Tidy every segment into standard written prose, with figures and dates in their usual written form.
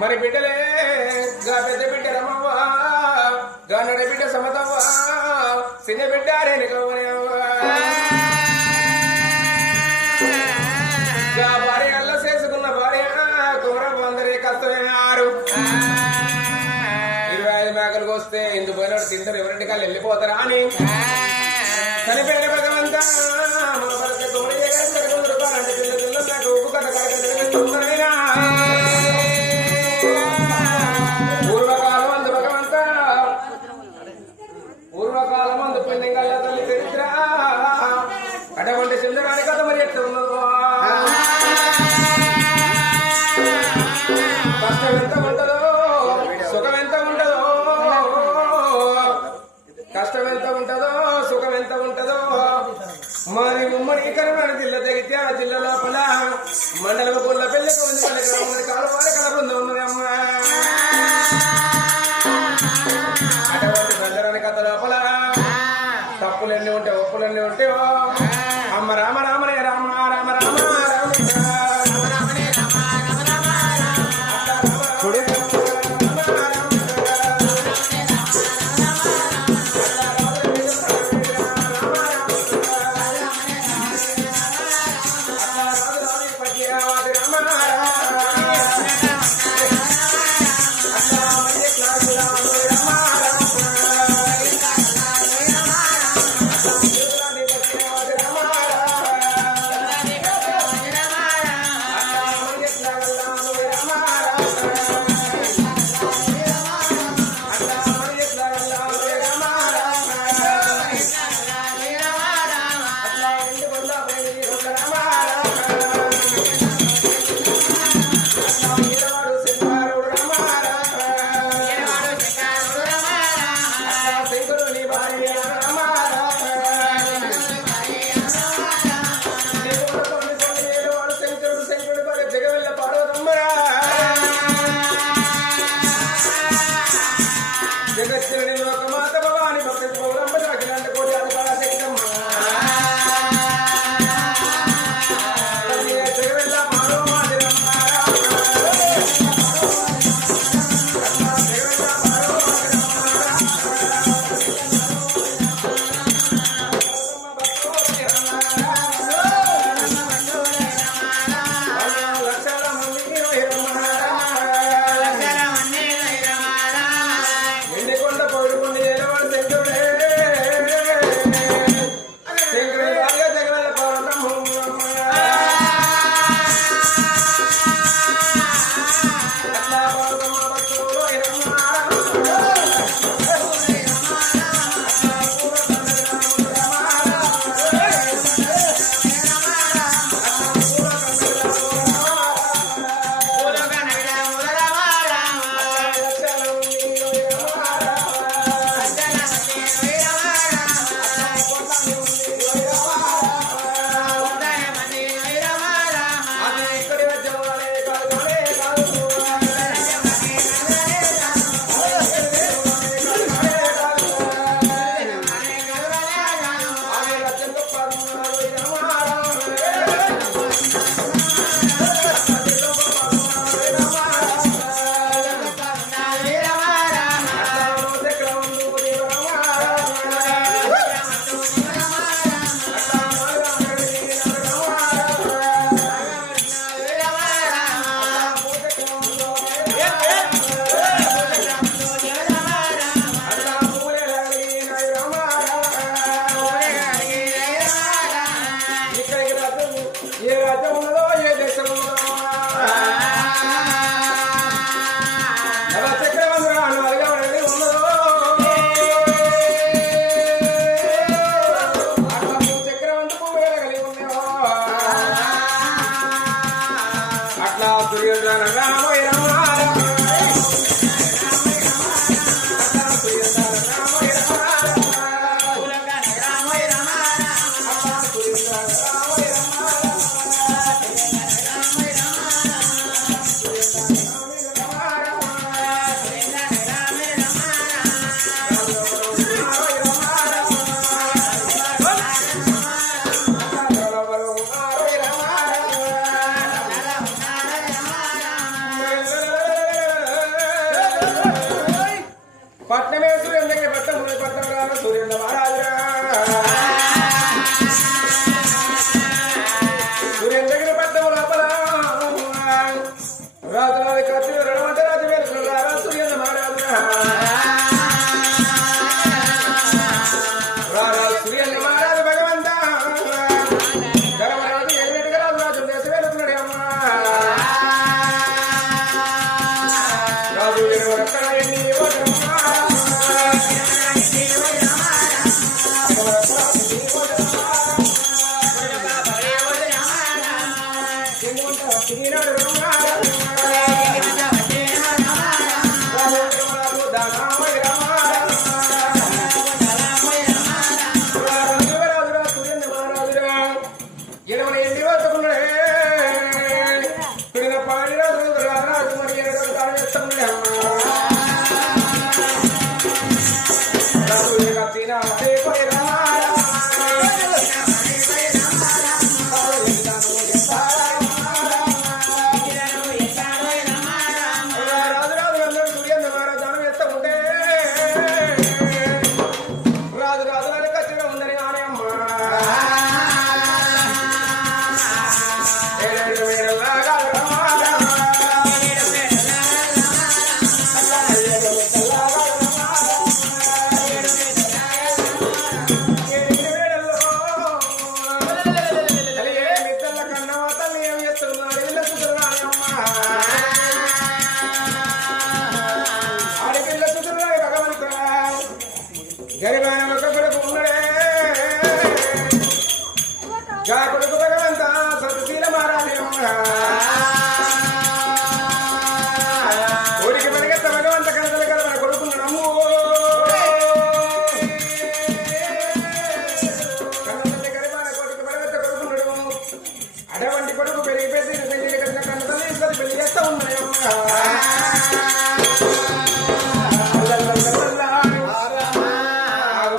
మరి బిడ్డలే గా పెద్ద బిడ్డ రమవ్వా గా నడ బిడ్డ సమతవ్వా చిన్న బిడ్డ గా భార్య అల్ల చేసుకున్న భార్య కుమరపు అందరి కష్టమైనారు 25 మేకలకు వస్తే ఇందు పోయినాడు తింటారు ఎవరింటి కాళ్ళు వెళ్ళిపోతారా అని చనిపోయిన భగవంతా మన భర్త తోడి అంటే పిల్ల పిల్ల నాకు ఉప్పు కట్ట కడగ పూర్వకాలమందు పెళ్ళింగల్ల తల్లి చరిత్ర అటువంటి సుందరాని కథ మరి ఎట్లా ఉన్నదో కష్టం ఎంత ఉంటుందో సుఖం ఎంత ఉంటుందో కష్టం ఎంత ఉంటుందో సుఖం ఎంత ఉంటుందో మరి ఉమ్మడి కనుమడి జిల్లా తెగితే ఆ జిల్లా లోపల మండలం పుల్ల పెళ్లి కాలు వారి కళ బృందం ఉన్నది అమ్మ అటువంటి బండరాని కథ లోపల తప్పులన్నీ ఉంటాయి ఒప్పులన్నీ ఉంటాయో అమ్మ రామ రామనే రామ రామ రామ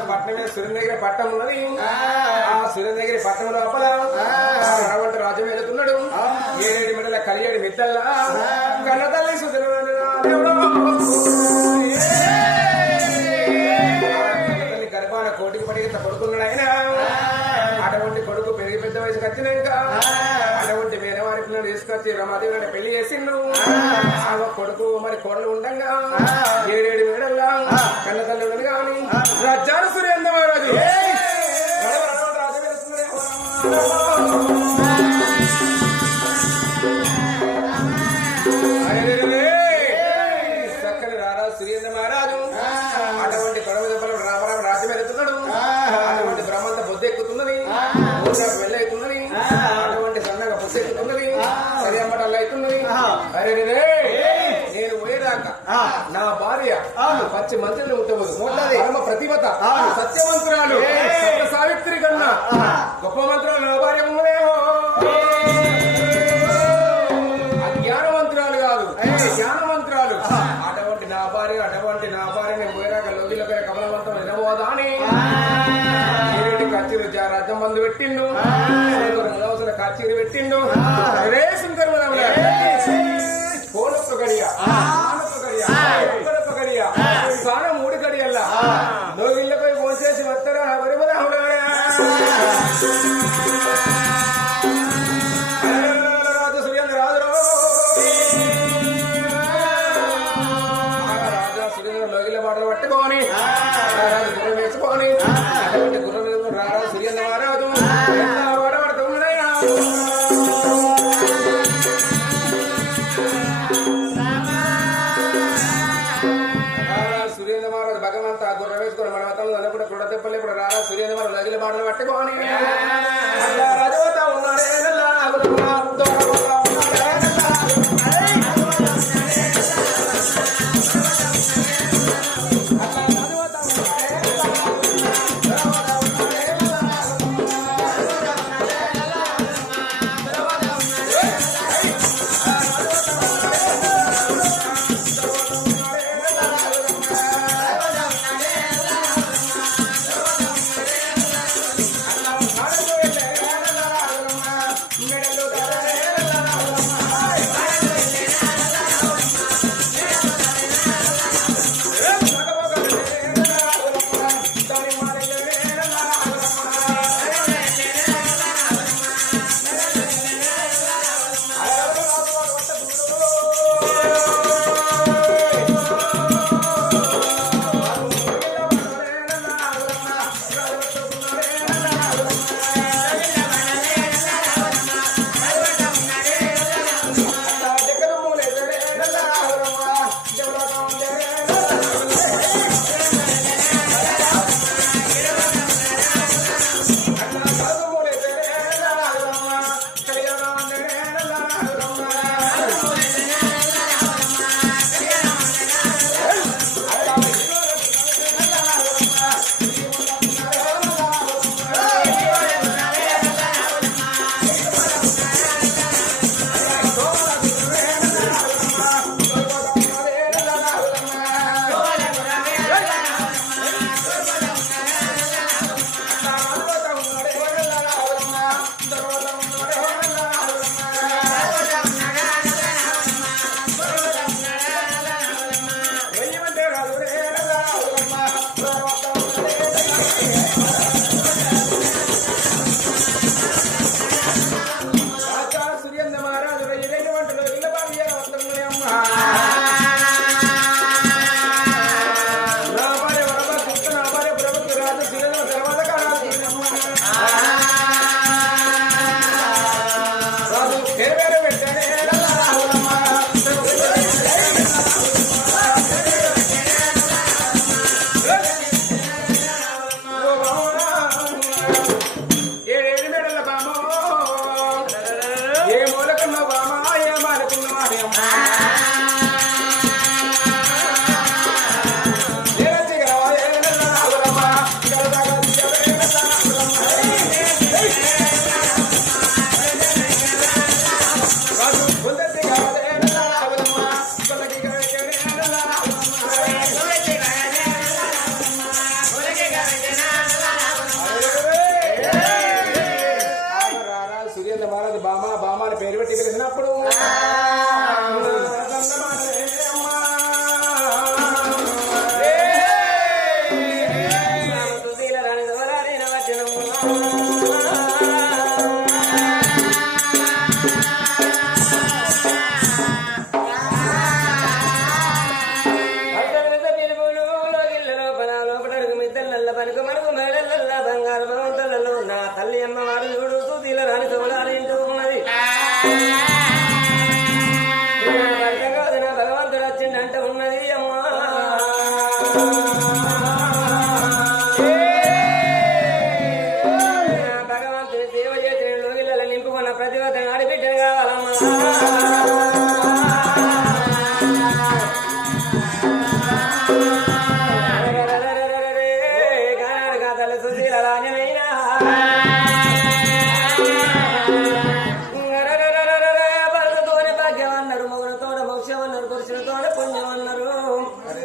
పట్టణం సురేంద్రగిరి పట్టం ఉన్నది. ఆ సురేంద్రగిరి పట్టణం లోపల రావంట రాజ్యం వెళుతున్నాడు. 7 మెడల కలియేడు మిద్దల్లా కన్న తల్లి తల్లి గర్భాన కోటికి పడి కొడుకున్నాడు ఆయన. అటువంటి కొడుకు పెరిగి పెద్ద వయసుకి వచ్చినాక అటువంటి మేనవారికి తీసుకొచ్చి రమాదేవి పెళ్లి చేసిండు. ఆ కొడుకు మరి కోడలు ఉండగా 7 మేడల్లా కన్న తల్లి ఉన్నది. కానీ రాజ్యాలు సురేంద్ర మహారాజు చక్కని రారా సురేంద్ర మహారాజు అటువంటి పడవ దెబ్బలు రామరామ రాజ్యం వెళుతున్నాడు. అటువంటి బ్రహ్మంత బొద్దు ఎక్కుతున్నది, వెళ్ళవుతున్నది, అటువంటి సన్నగా బొద్దు ఎక్కుతున్నది, సరి అమ్మటల్లా అవుతున్నది. అరే నేను పోయేదాకా నా భార్య పచ్చి మంత్రులు ఉండవద్దు. పరమ ప్రతిభత సత్యవంతురాలు సావిత్రి కన్నా గొప్ప మంత్రులు నా భార్య ఉన్నదేమో. అజ్ఞానవంతురాలు కాదు, జ్ఞానవంతురాలు. అటువంటి నా భార్య నేను పోయేదాకా లోగిలో కమలవంతం వినబోదా అని కచ్చిరు రాజ్యం మందు పెట్టిండు. కచ్చిరు పెట్టిండు. రే సుందర కోనొక్క గడియ స్నానం 3 గడియల్లా లోగిళ్ళపై పోసేసి వస్తారా రాజు సురేంద్ర రాజు రాజా సురేంద్ర లోగిళ్ళ బాటలు పట్టుకొని గుర్రం వేసుకొని అటువంటి గుర్రం రారా సురేంద్ర మహారాజు వాడబడుతూ ఉన్నాయా. సురేంద్ర మహారాజు భగవంత గుర్రం వేసుకొని మన మతంలో అన్నప్పుడు కూడా తెప్పలు ఇప్పుడు రారా సురేంద్ర మహారాజు నగిలి మాటలు పట్టుకొని రాజవతా ఉన్నాడే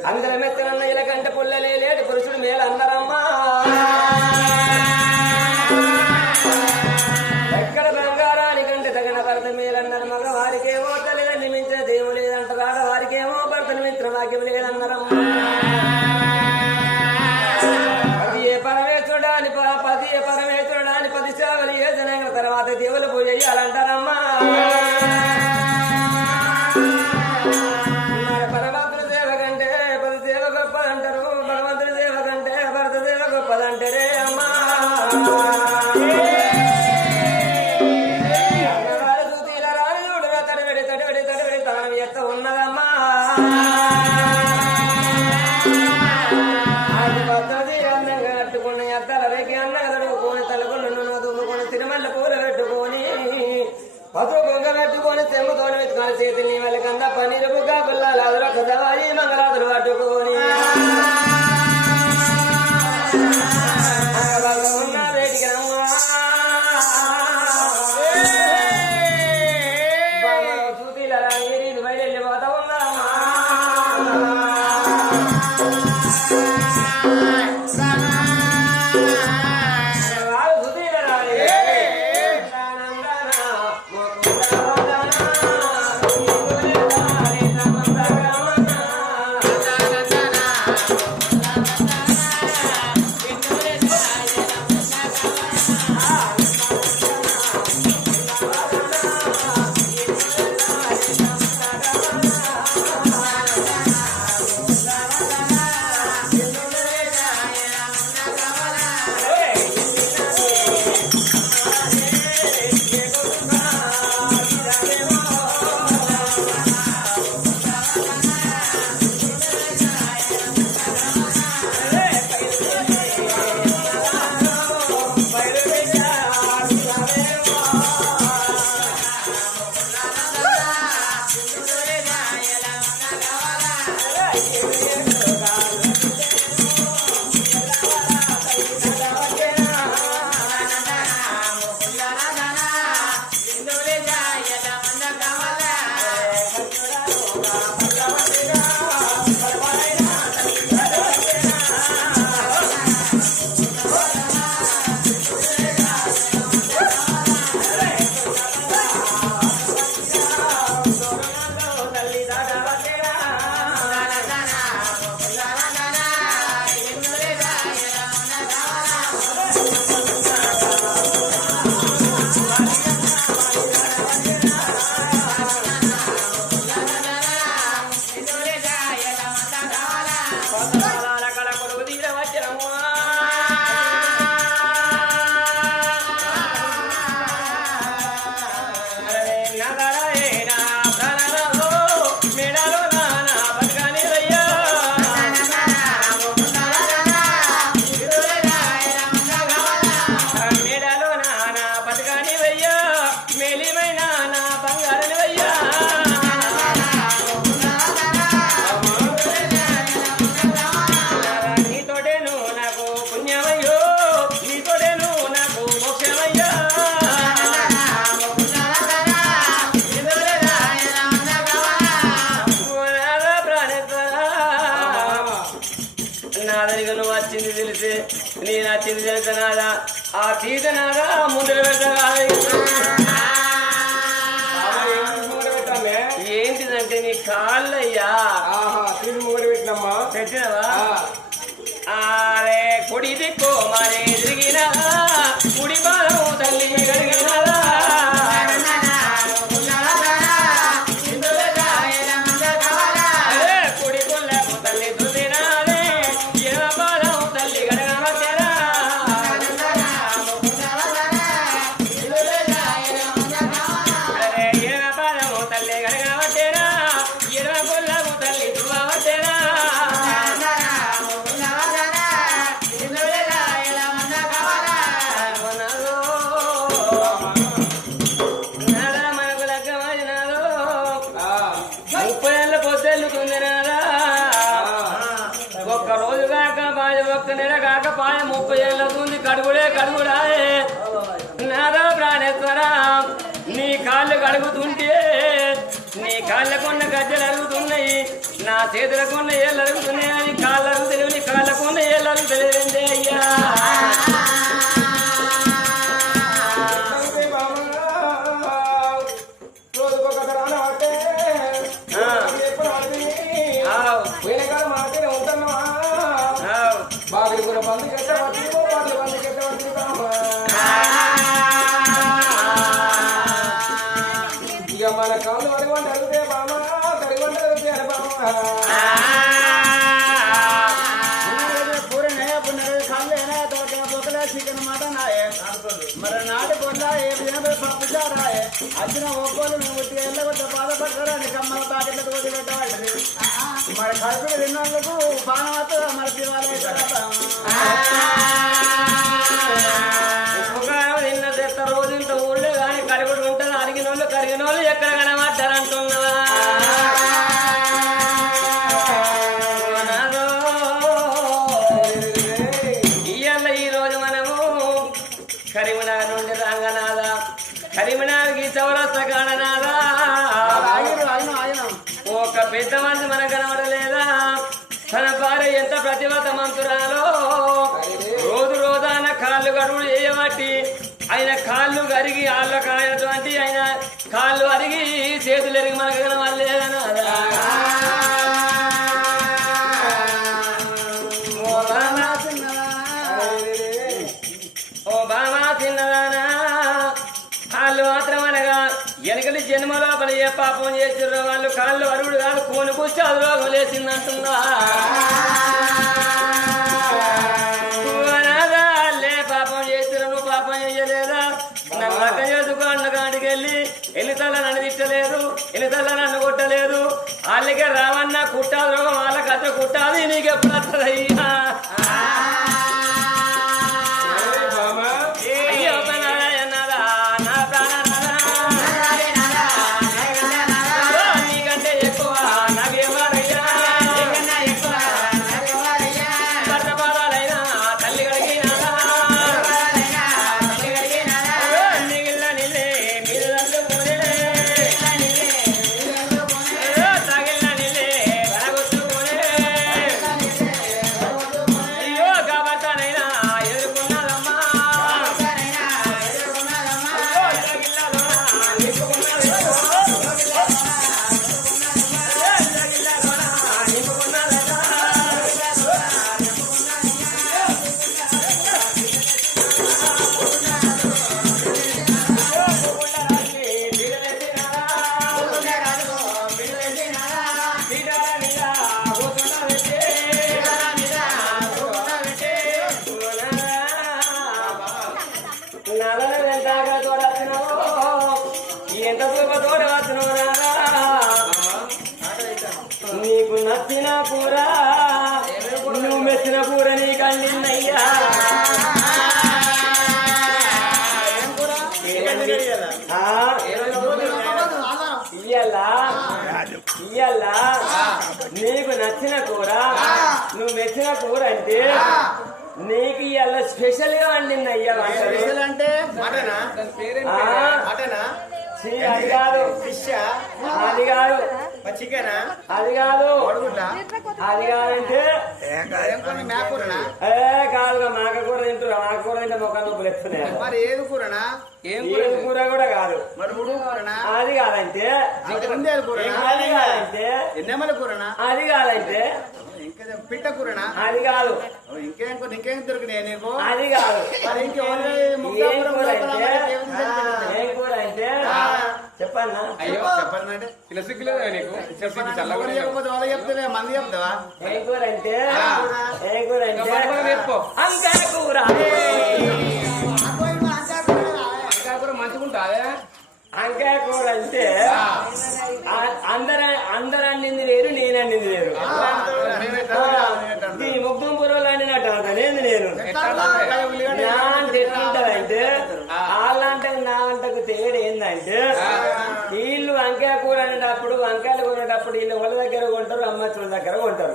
అందరం ఎత్తనన్న ఇలకంటే పుల్లలే లేటి పురుషుడు మేలు అందరమ్మా ఎక్కడ బంగారానికంటే తగిన భర్త మేలన్నారు మగవారికేమో తల్లిదండ్రి మించిన దేవుడు లేదంటారు ఆడవారికేమో భర్తను మిత్ర వాక్యం లేదన్నారమ్మా పతియే పరమేశ్వరుడాని పది సేవలు చేసిన తర్వాత దేవులు పూజ చేయాలంటారమ్మా పరమాత్మ సేవ కంటే పది సేవ గొప్ప అంటారు భగవంతుడి సేవ కంటే భర్త సేవ గొప్పదంటారే అమ్మా తడబడి తాను ఎత్త ఉన్నదమ్మా అది పద్ధతి అందంగా కట్టుకుని ఎత్తల రేకి అన్నగా తడుపుకొని తలకొండ నూనె దుమ్ముకొని తిరుమల పూలు పెట్టుకొని పసుపు కుంక పెట్టుకొని చెమ్మతోని వెతుకొని చేతిని వాళ్ళకంద పన్నీరు బుగ్గ పిల్లలు అదులో కదవాలి మంగళాదులు పట్టుకొని ఉన్న రేటికి రమ్మా చూతిలరా నీరు బయలు పోతా ఉన్నామా వచ్చింది తెలిసే నేను వచ్చింది తెలిసే నాదా ఆ తీట నాదా ముందర పెట్టాలి ఏంటిదంటే నీ కాళ్ళయ్యా తీరు ముంగడ పెట్టినమ్మా పెట్టినవా అరే కుడి దిక్కో మరే ఎదిగినా కుడి బాలం తల్లి గడిగినదా ఒక్క రోజు కాక ఒక్క నెల కాక 30 ఏళ్ళ ఉంది కడుగుడే కడుగుడాయే నాదా ప్రాణేశ్వర నీ కాళ్ళు కడుగుతుంటే నీ కాళ్ళకున్న గజ్జలు అరుగుతున్నాయి నా చేతులకున్న ఏళ్ళు అరుగుతున్నాయి అని కాళ్ళు అరుగుతలేవు నీ కాళ్ళకున్న ఏళ్ళు అరుగుతలేదండి అయ్యా ఇక మన కాళ్ళు అడగండి అడిగితే బామా కడిగండి అడిగితే బామా చికెన్ మటన్ ఆయే మరి నాటి పొంద ఏ విధంగా పప్పుచారాయే వచ్చిన ఒక్కోలు మేము ఎల్లగొట్ట బాధపడతారని కమ్మల ప్యాకెట్లకు వదిలి పెట్టవాలి మరి కడుపులు తిన్నందుకు బాణవతో మరి తిన్న చెత్త రోజు ఇంత ఊళ్ళో కానీ కరుగుడు ఉంటుంది కరిగిన వాళ్ళు ఎక్కడ కనబడ్డారంటున్నా కరీంనగర్ నుండి రంగనాథ కరీంనగర్కి చౌరస్తా కాడనాథా ఒక పెద్ద మంది మనకు కనబడలేదా తన భార్య ఎంత ప్రతిభతమంతురాలో రోజు రోజాన కాళ్ళు గడువులు చేయబట్టి ఆయన కాళ్ళు కరిగి ఆళ్ళ కాయటువంటి ఆయన కాళ్ళు అరిగి చేతులు ఎరిగి మనకు కనబడలేదనాదా తిన్నదానా వాళ్ళు మాత్రం అనగా ఎనకటి జన్మ లోపల ఏ పాపం చేసిర్రో వాళ్ళు కాళ్ళు అరుగుడు కాదు కూని కూర్చి అది రోగం లేచిందంటుందా లే పాపం చేసిర్రు నువ్వు పాపం చేయలేదా నన్ను అక్క చేసుకో అన్న కాడికి ఎన్నిసార్లు నన్ను తిట్టలేదు ఎన్నిసార్లు నన్ను కొట్టలేదు వాళ్ళకే రావన్నా కుట్టాది రోగం వాళ్ళ కథ కుట్టాది నీకెప్పుడు వస్తుందయ్యా నీకు నచ్చిన కూర నువ్వు మెచ్చిన కూర నీకు అందిందయ్యా ఇయ్యల్లా నీకు నచ్చిన కూర నువ్వు మెచ్చిన కూర అంటే నీకు ఇవాళ స్పెషల్ గా వండింది అయ్యా అంటే అది కాదు అది కాదు చికెనా అది కాదు అది కాదంటే కాదుగా మాకకూర తింటురా మాకూర తింటే మొక్క నొప్పులు ఎత్తున్నాయి మరి ఏది కూరనా ఏం కూర కూడా కాదు మరి ఉడుకు కూరనా అది కాదంటే అది కాదంటే ఎన్నెమల కూరనా అది కాదంటే పిట్ట కూరనా అది కాదు ఇంకేం దొరికినాయి నీకు అది కాదు మరి ఏం కూర అంటే చెప్పన్నా అయ్యో చెప్పాలంటే ఇలా సిగ్గులేదా నీకు చెప్పకపోతే వాళ్ళు చెప్తే మంది చెప్తావా ఏం కూర అంటే అంకాయ కూర మంచిగుంటా అంకాయ కూర అంటే అందరు అండింది వేరు నేను అండింది వేరు ఈ ముగ్గురు పూర్వలు అండినట్టు అంటానేంది నేను నా అంటే ఎట్లుంటదంటే వాళ్ళంటే నా అంటకు తేడా ఏందంటే వీళ్ళు వంకాయ కూర అనేటప్పుడు వంకాయలు కొనేటప్పుడు వీళ్ళు వాళ్ళ దగ్గర కొంటారు అమ్మచ్చుల దగ్గర కొంటారు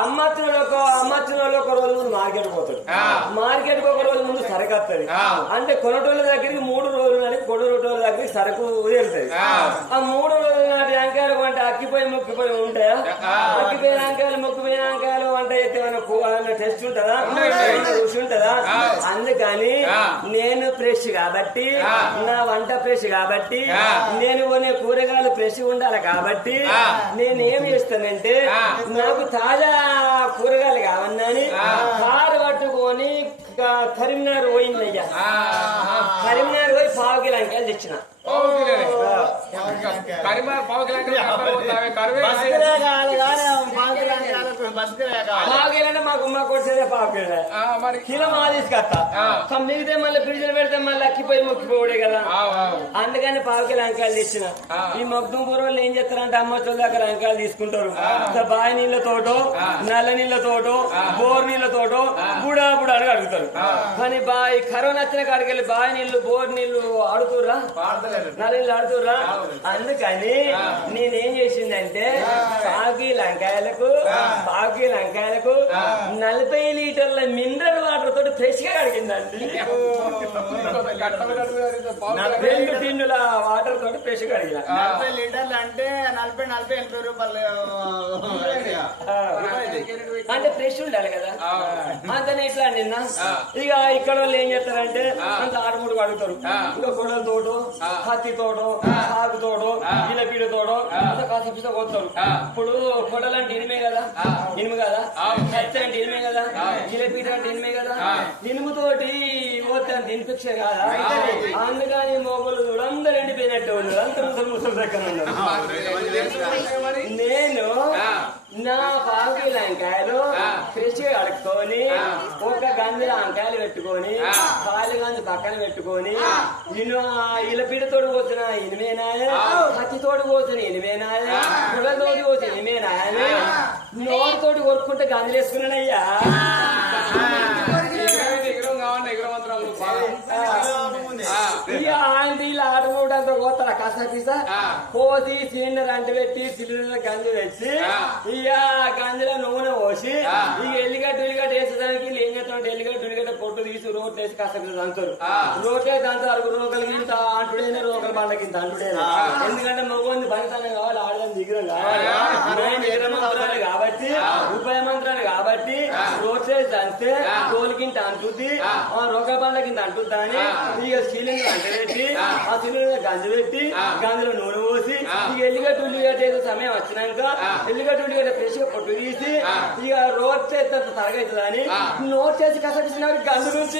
అమ్మచ్చినోళ్ళు ఒక రోజు ముందు మార్కెట్ పోతాడు. మార్కెట్ కు ఒక రోజు ముందు సరుకు వస్తుంది. అంటే కొనటోళ్ళ దగ్గరికి 3 రోజులు నాటి కొనటోళ్ళ దగ్గరికి సరుకు ఉదేరుతుంది. ఆ 3 రోజుల నాటి అంకాయలు అంటే అక్కిపోయి మొక్కిపోయి ఉంటాయా? అక్కిపోయిన అంకాయలు మొక్కిపోయిన అంకాయలు వంట అయితే టెస్ట్ ఉంటుందా? రుచి ఉంటుందా? అందుకని నేను ఫ్రెష్ కాబట్టి, నా వంట ఫ్రెష్ కాబట్టి, నేను కొనే కూరగాయలు ఫ్రెష్ ఉండాలి కాబట్టి నేనేం చేస్తానంటే నాకు తాజా కూరగాయలు కావన్నాని కారు పట్టుకొని కరీంనగర్ పోయిందయ్యా. కరీంనగర్ పోయి 1/2 కిలో అంకాయలు తెచ్చిన. కిలో మా తీసుకొస్తా. మిగితే మళ్ళీ ఫ్రిడ్జ్ పెడితే మళ్ళీ అక్కిపోయి మొక్కిపోడే కదా. అందుకని 1/2 కిలో అంకాయలు తెచ్చిన. ఈ మొగ్దుంపూర్ వాళ్ళు ఏం చేస్తారంటే అమ్మచోళ్ళ దగ్గర అంకాయలు తీసుకుంటారు. బావి నీళ్లతోటో నల్ల నీళ్లతోటో బోర్ నీళ్లతోటో బుడా బుడా అని అడుగుతారు. కానీ బావి కరోనా వచ్చిన కాడికి వెళ్ళి బావి నీళ్లు బోర్ నీళ్లు అడుగుతుర్రా, నల్లీళ్ళు ఆడుతుర్రా. అందుకని నేనేం చేసిందంటే 1/2 కిలో అంకాయలకు 40 లీటర్ల మినరల్ వాటర్ తోటి ఫ్రెష్ గా కడిగిందండి. 2 టిన్నుల వాటర్ తోటి ఫ్రెష్ గా కడిగిన. 40 లీటర్లు అంటే 40-80 రూపాయలు అంటే ఫ్రెష్ ఉండాలి కదా. అంతనే ఇట్లా నిన్న ఇక ఇక్కడ వాళ్ళు ఏం చేస్తారంటే అంత ఆడముడు అడుగుతారు. ఇంకా గొడవల తోడు కత్తి తోడు సాగు తోడు గిలపీడ తోడు కాసపిస కొడతారు. ఇప్పుడు కొడలంటే ఇనిమే కదా, కత్తి అంటే ఇనిమే కదా, గిలపీడ అంటే ఇనిమే కదా. ఇనుముతోటి పోతే అంత ఇన్ఫెక్షన్ కాదా? అందుకని మొగలు అందరూ ఎండిపోయినట్టు ఉన్నారు, అందరూ ముసలి దగ్గర ఉన్నారు. నేను నా 1/2 కిలో అంకాయలు ఫ్రెష్ గా కడుక్కొని ఒక గంజల అంకాయలు పెట్టుకొని కాలు గంజు పక్కన పెట్టుకొని నేను ఇలపీడతోడు పోసిన ఇనిమేనాయ, కత్తితోడు పోసిన ఇనిమేనాయ, కుడతోటి పోసిన ఇనిమేనాయ, నోటితోటి కొరుక్కుంటే గంజలు వేసుకున్నానయ్యా. ఆటమూడంతా పోతారా కసపిస పోసి సిలిండర్ అంటు పెట్టి సిలిండర్ గంజు తెచ్చి ఇక గంజలో నూనె పోసి ఇక ఎల్లిగడ్డ వేసేదానికి ఏం చేస్తామంటే ఎల్లిగడ్డ పొట్టు తీసి రోట్లు వేసి కసపిస దంతారు. రోటే దాంతో 6 రోకలకి ఇంత అంటుడైనా రోకల బండకి ఇంత అంటుడైనా. ఎందుకంటే మగోంది పనితనం కావాలి, ఆడదాన్ని దిగరం కావాలి. నిగ్రహ మంత్రాలు కాబట్టి ఉపాయ మంత్రాలు కాబట్టి రోట్లే దంతే తోలికింత అంటుంది, రోకల బండ కింద అంటుందా అని ఇక సిలిండర్ అంట పెట్టి ఆ సిలిండర్ గంజు పెట్టి గంజలో నూనె పోసి ఇక ఎల్లిగడ్డ ఉల్లిగడ్డ సమయం వచ్చినాక ఎల్లిగడ్డ ఉల్లిగడ్డ ఫ్రెష్ గా పొట్టు తీసి ఇక రోడ్ చేస్తే తరగవుతుందని నోట్ చేసి కసపిసిన గంజు నుంచి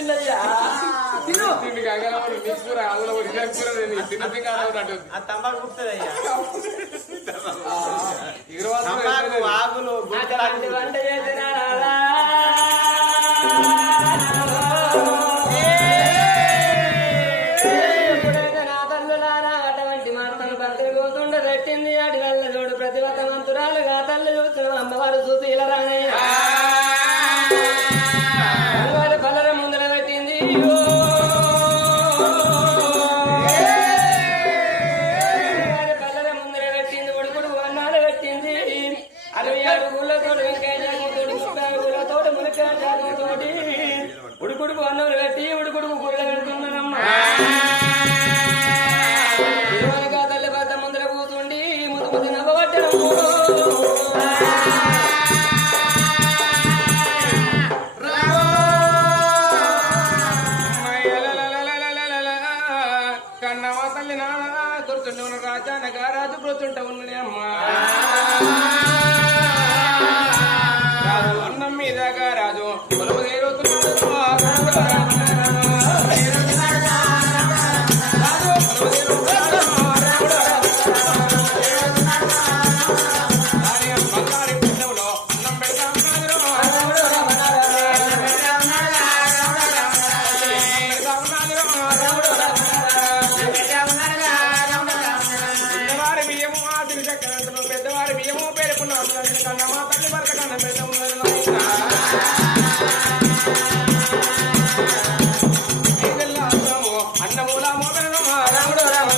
వంట చేసిన పెట్టింది అడి వల్ల చూడు ప్రతిభతమంతురాలుగా తల్లి చూసిన అమ్మవారు చూసి ఇలా రానయ్య పల్లెల ముందర పెట్టింది. పల్లెల ముందర పెట్టింది, ఉడుకుడు అన్నాలు పెట్టింది. 67 గుళ్ళతోటి వెంకయ్య జాగతోటి 30 గుళ్ళతోటి మునక్కాయ జాగతోటి ఉడుకుడుకు అన్నం పెట్టి ఉడుకుడుకు గుళ్ళ పెడుతున్నానమ్మా. తల్లి పెద్ద ముందర కూర్చుండి ముద్దు ముద్దు నవ్వబడ్డాము. కన్నమ్మ తల్లి నాన్న గుర్తుండే ఉన్న రాజానగా రాజు గుర్తుంటా ఉన్నది అమ్మా. రాజు అన్నం మీదగా రాజు పొలము పెద్దవారి బియ్యము పేరుకున్న కన్నమ్మ తల్లి భర్త కన్న పెద్ద అన్నమూల రాముడు రాముడు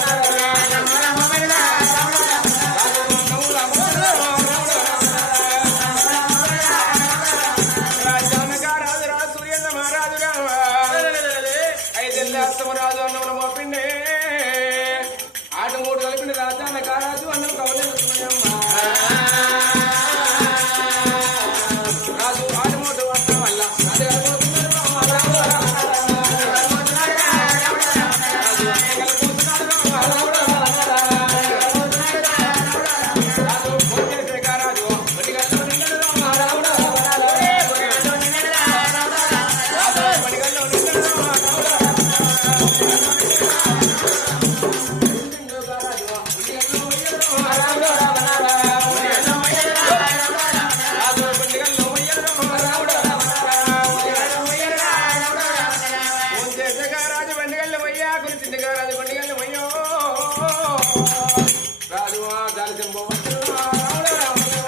జాలి చెంబో రాముడా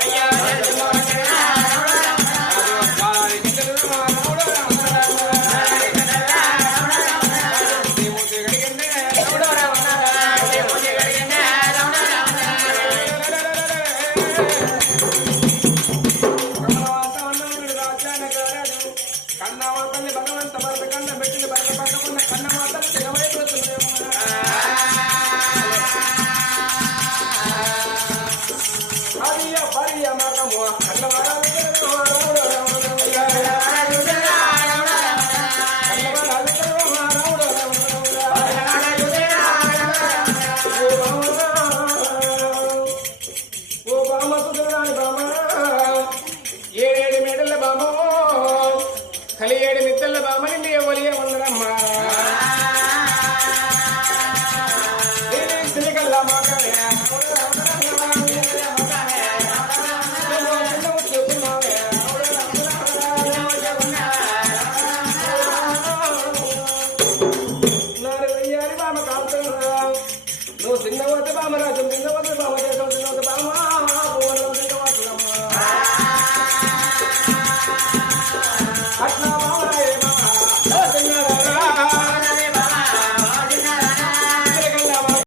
అయ్యా జాలి చెంబో కన్నమాతల్ని భగవంత భరత కన్న పెట్టిన భరత పక్కకున్న కన్నమాతలు తెగవైపోతున్నాయి భార్య భార్య మాతము ఓ బామసు